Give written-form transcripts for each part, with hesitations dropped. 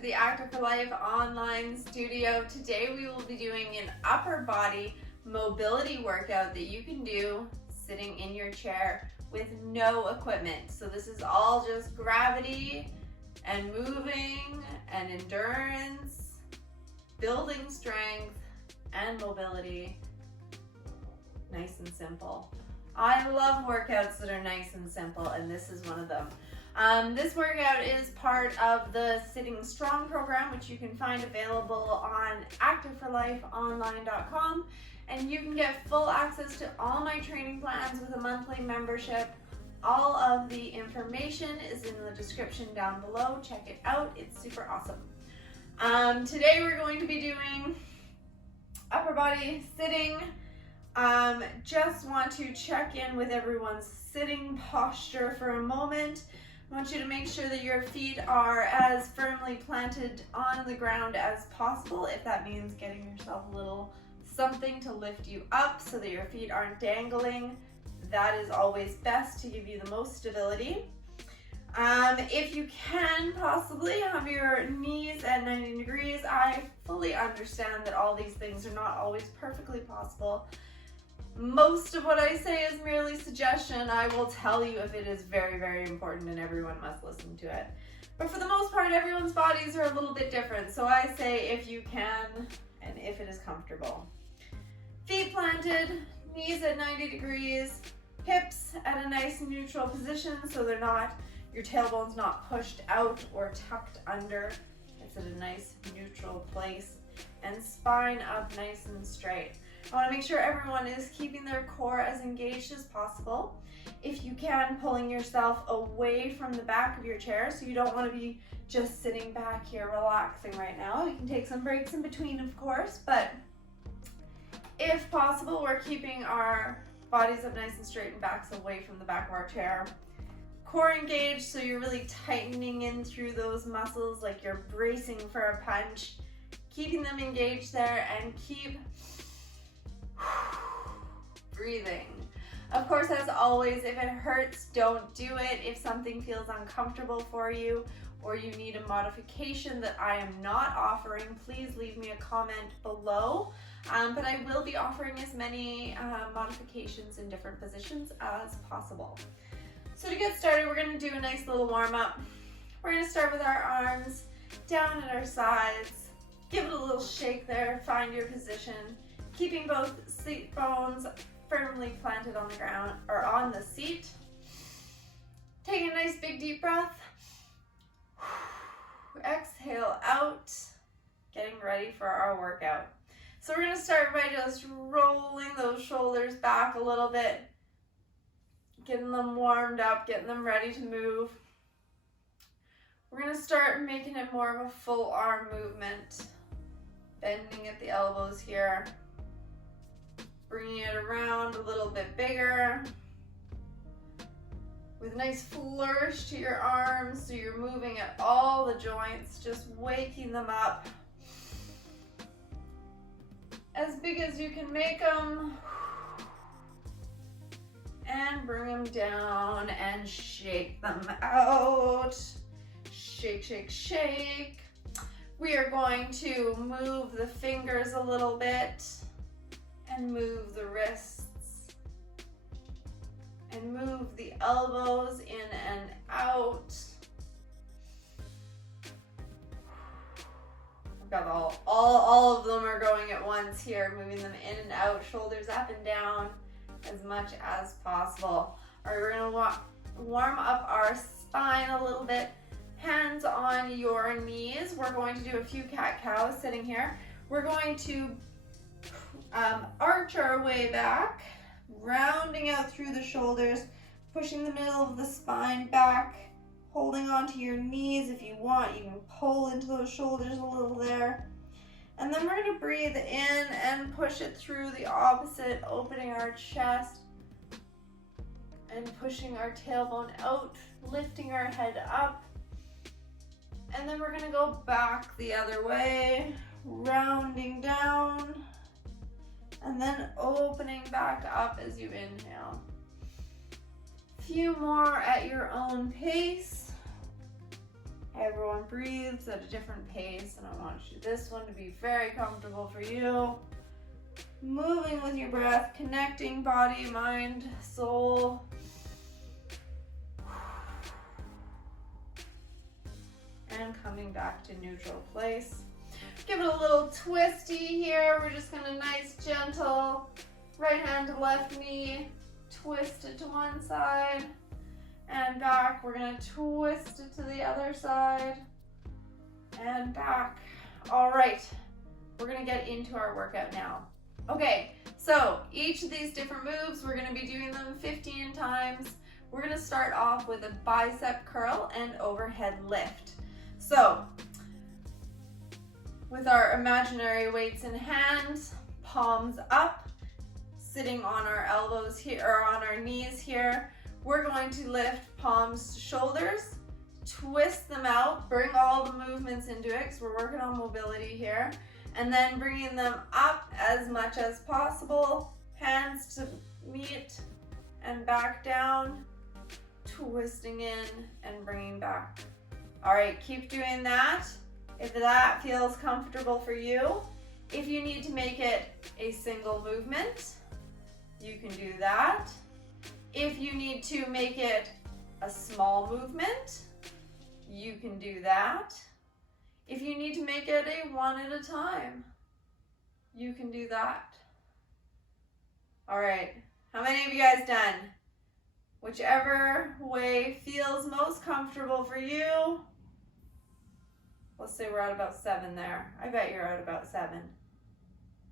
to the Active for Life online studio. Today we will be doing an upper body mobility workout that you can do sitting in your chair with no equipment. So this is all just gravity and moving and endurance, building strength and mobility. Nice and simple. I love workouts that are nice and simple, and this is one of them. This workout is part of the Sitting Strong program, which you can find available on activeforlifeonline.com, and you can get full access to all my training plans with a monthly membership. All of the information is in the description down below. Check it out. It's super awesome. Today we're going to be doing upper body sitting. Just want to check in with everyone's sitting posture for a moment. I want you to make sure that your feet are as firmly planted on the ground as possible. If that means getting yourself a little something to lift you up so that your feet aren't dangling, that is always best to give you the most stability. If you can possibly have your knees at 90 degrees, I fully understand that all these things are not always perfectly possible. Most of what I say is merely suggestion. I will tell you if it is very, very important, and everyone must listen to it. But for the most part, everyone's bodies are a little bit different. So I say if you can and if it is comfortable. Feet planted, knees at 90 degrees, hips at a nice neutral position so they're not, your tailbone's not pushed out or tucked under. It's at a nice neutral place, and spine up nice and straight. I want to make sure everyone is keeping their core as engaged as possible. If you can, pulling yourself away from the back of your chair, so you don't want to be just sitting back here relaxing right now. You can take some breaks in between, of course, but if possible, we're keeping our bodies up nice and straight and backs away from the back of our chair. Core engaged, so you're really tightening in through those muscles like you're bracing for a punch. Keeping them engaged there, and keep breathing. Of course, as always, if it hurts, don't do it. If something feels uncomfortable for you or you need a modification that I am not offering, please leave me a comment below. But I will be offering as many modifications in different positions as possible. So to get started, we're going to do a nice little warm-up. We're going to start with our arms down at our sides. Give it a little shake there, find your position. Keeping both seat bones firmly planted on the ground or on the seat. Take a nice big deep breath. Exhale out, getting ready for our workout. So we're going to start by just rolling those shoulders back a little bit, getting them warmed up, getting them ready to move. We're going to start making it more of a full arm movement, bending at the elbows here. Bringing it around a little bit bigger with a nice flourish to your arms, so you're moving at all the joints, just waking them up as big as you can make them, and bring them down and shake them out. Shake, shake, shake. We are going to move the fingers a little bit and move the wrists and move the elbows in and out. I've got all of them are going at once here, moving them in and out, shoulders up and down as much as possible. All right, we're gonna warm up our spine a little bit. Hands on your knees. We're going to do a few cat-cows sitting here. We're going to arch our way back, rounding out through the shoulders, pushing the middle of the spine back, holding onto your knees. If you want, you can pull into those shoulders a little there. And then we're going to breathe in and push it through the opposite, opening our chest and pushing our tailbone out, lifting our head up. And then we're going to go back the other way, rounding down, and then opening back up as you inhale. A few more at your own pace. Everyone breathes at a different pace, and I want this one to be very comfortable for you. Moving with your breath, connecting body, mind, soul. And coming back to neutral place. Give it a little twisty here. We're just gonna nice, gentle, right hand to left knee, twist it to one side and back. We're gonna twist it to the other side and back. All right, we're gonna get into our workout now. Okay, so each of these different moves, we're gonna be doing them 15 times. We're gonna start off with a bicep curl and overhead lift. So, with our imaginary weights in hand, palms up, sitting on our elbows here, or on our knees here, we're going to lift palms to shoulders, twist them out, bring all the movements into it, because we're working on mobility here, and then bringing them up as much as possible, hands to meet and back down, twisting in and bringing back. All right, keep doing that if that feels comfortable for you. If you need to make it a single movement, you can do that. If you need to make it a small movement, you can do that. If you need to make it a one at a time, you can do that. All right, how many of you guys done? Whichever way feels most comfortable for you. Let's say we're at about 7 there. I bet you're at about 7.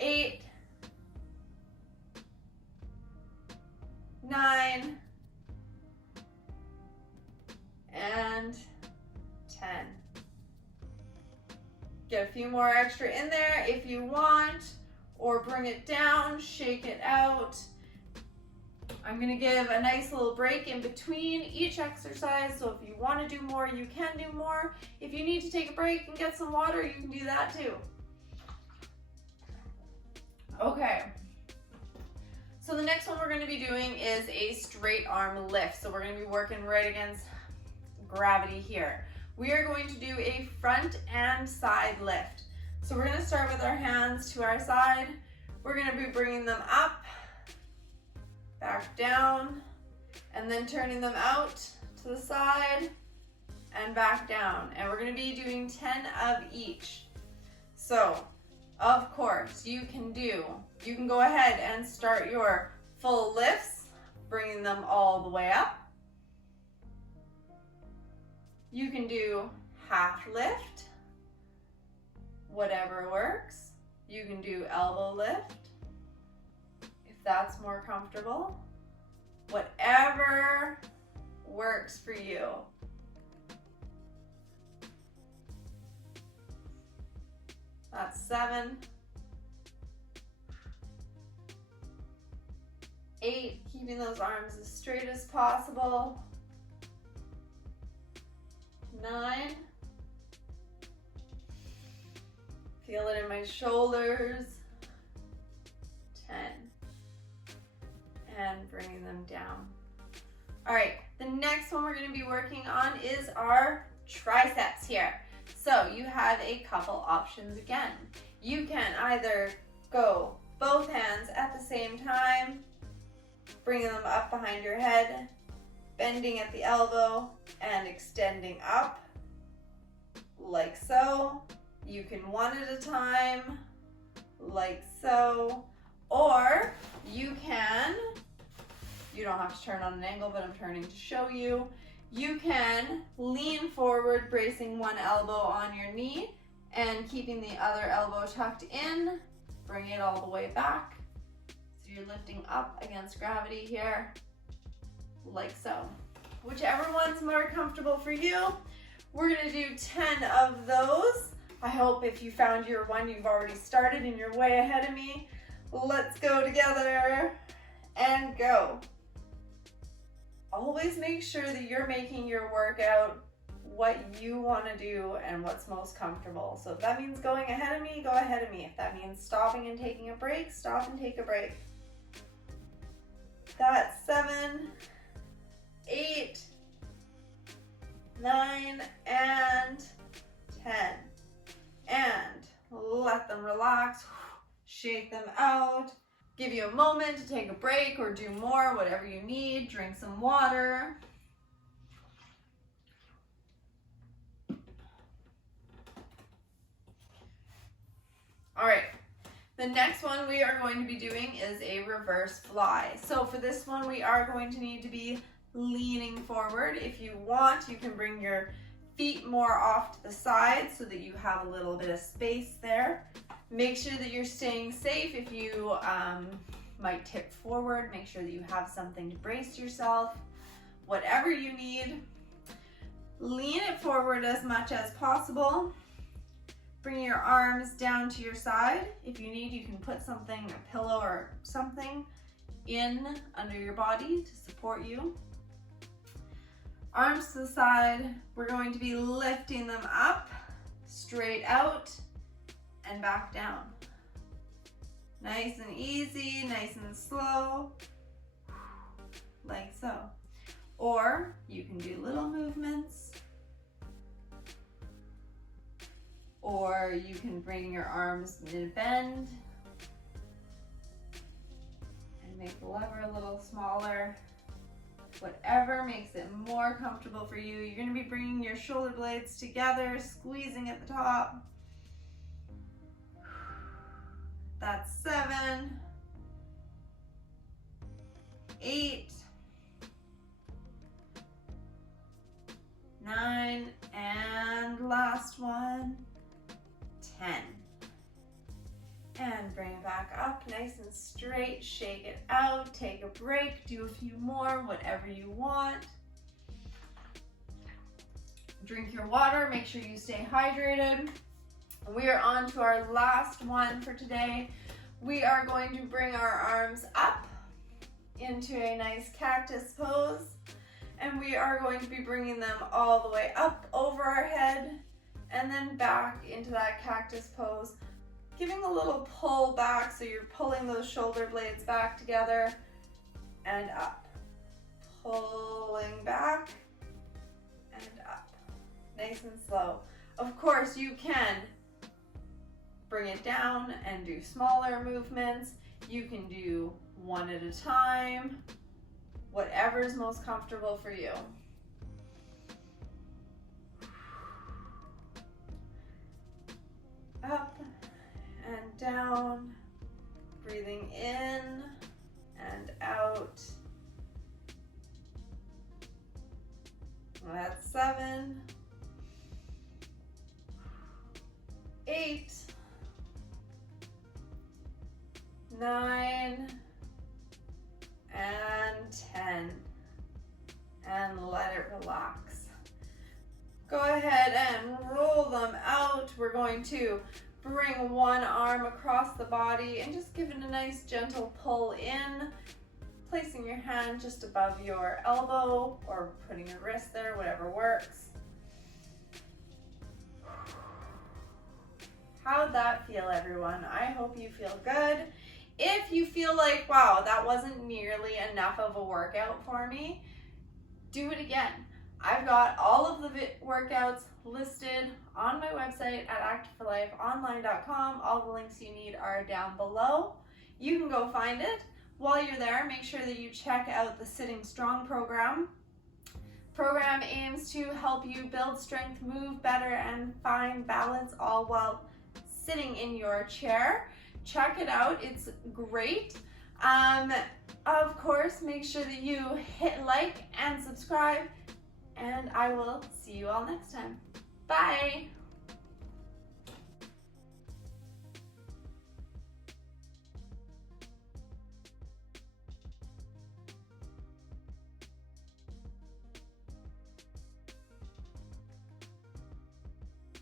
8, 9, and 10. Get a few more extra in there if you want, or bring it down, shake it out. I'm gonna give a nice little break in between each exercise, so if you wanna do more, you can do more. If you need to take a break and get some water, you can do that too. Okay, so the next one we're gonna be doing is a straight arm lift. So we're gonna be working right against gravity here. We are going to do a front and side lift. So we're gonna start with our hands to our side. We're gonna be bringing them up, back down, and then turning them out to the side and back down. And we're gonna be doing 10 of each. So, of course, you can go ahead and start your full lifts, bringing them all the way up. You can do half lift, whatever works. You can do elbow lift, if that's more comfortable. Whatever works for you. That's 7. 8, keeping those arms as straight as possible. 9. Feel it in my shoulders. 10. And bringing them down. All right, the next one we're going to be working on is our triceps here. So you have a couple options again. You can either go both hands at the same time, bringing them up behind your head, bending at the elbow and extending up like so. You can one at a time, like so, or you don't have to turn on an angle, but I'm turning to show you. You can lean forward, bracing one elbow on your knee and keeping the other elbow tucked in. Bring it all the way back. So you're lifting up against gravity here, like so. Whichever one's more comfortable for you. We're gonna do 10 of those. I hope if you found your one, you've already started and you're way ahead of me. Let's go together and go. Always make sure that you're making your workout what you want to do and what's most comfortable. So if that means going ahead of me, go ahead of me. If that means stopping and taking a break, stop and take a break. That's 7, 8, 9, and Give you a moment to take a break or do more, whatever you need. Drink some water. All right, the next one we are going to be doing is a reverse fly. So for this one, we are going to need to be leaning forward. If you want, you can bring your feet more off to the side so that you have a little bit of space there. Make sure that you're staying safe. If you might tip forward, make sure that you have something to brace yourself. Whatever you need, lean it forward as much as possible. Bring your arms down to your side. If you need, you can put something, a pillow or something, in under your body to support you. Arms to the side. We're going to be lifting them up, straight out, and back down. Nice and easy, nice and slow, like so. Or you can do little movements, or you can bring your arms in a bend and make the lever a little smaller. Whatever makes it more comfortable for you. You're going to be bringing your shoulder blades together, squeezing at the top. That's 7, 8, 9, and last one, 10. And bring it back up nice and straight, shake it out, take a break, do a few more, whatever you want. Drink your water, make sure you stay hydrated. We are on to our last one for today. We are going to bring our arms up into a nice cactus pose, and we are going to be bringing them all the way up over our head and then back into that cactus pose, giving a little pull back so you're pulling those shoulder blades back together and up. Pulling back and up. Nice and slow. Of course, you can bring it down and do smaller movements. You can do one at a time, whatever is most comfortable for you. Up and down, breathing in and out. That's 7, 8, 9, and 10. And let it relax. Go ahead and roll them out. We're going to bring one arm across the body and just give it a nice gentle pull in, placing your hand just above your elbow or putting your wrist there, whatever works. How'd that feel, everyone? I hope you feel good. If you feel like, wow, that wasn't nearly enough of a workout for me, do it again. I've got all of the workouts listed on my website at activeforlifeonline.com. All the links you need are down below. You can go find it. While you're there, make sure that you check out the Sitting Strong program. Program aims to help you build strength, move better, and find balance, all while sitting in your chair. Check it out, it's great. Of course, make sure that you hit like and subscribe, and I will see you all next time. Bye.